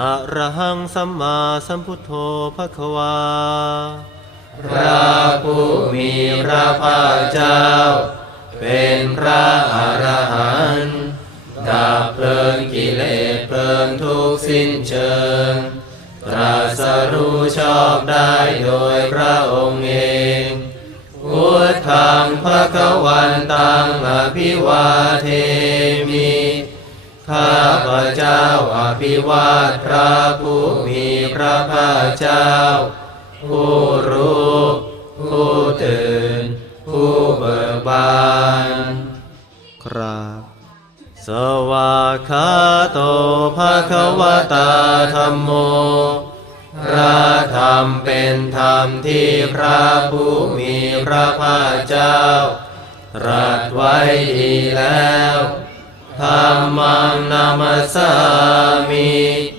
อะระหังสัมมาสัมพุทโธภะคะวา พระผู้มีพระภาคเจ้า เป็นพระอรหันต์ดับเพลิงกิเลสเพลิงทุกสิ้นเชิง ตรัสรู้ชอบได้โดยพระองค์เองพุทธังพระกวันตังอภิวาเทมิข้า พระเจ้าอภิวาทพระผู้มีพระภาคเจ้า ผู้รู้ผู้ตื่น ผู้เบิกบานครับสวากขาโตภะคะวตาธัมโม พระธรรมเป็นธรรมที่พระผู้มีพระภาคเจ้าตรัสไว้ดีแล้ว ธรรมังนามัสสามิพ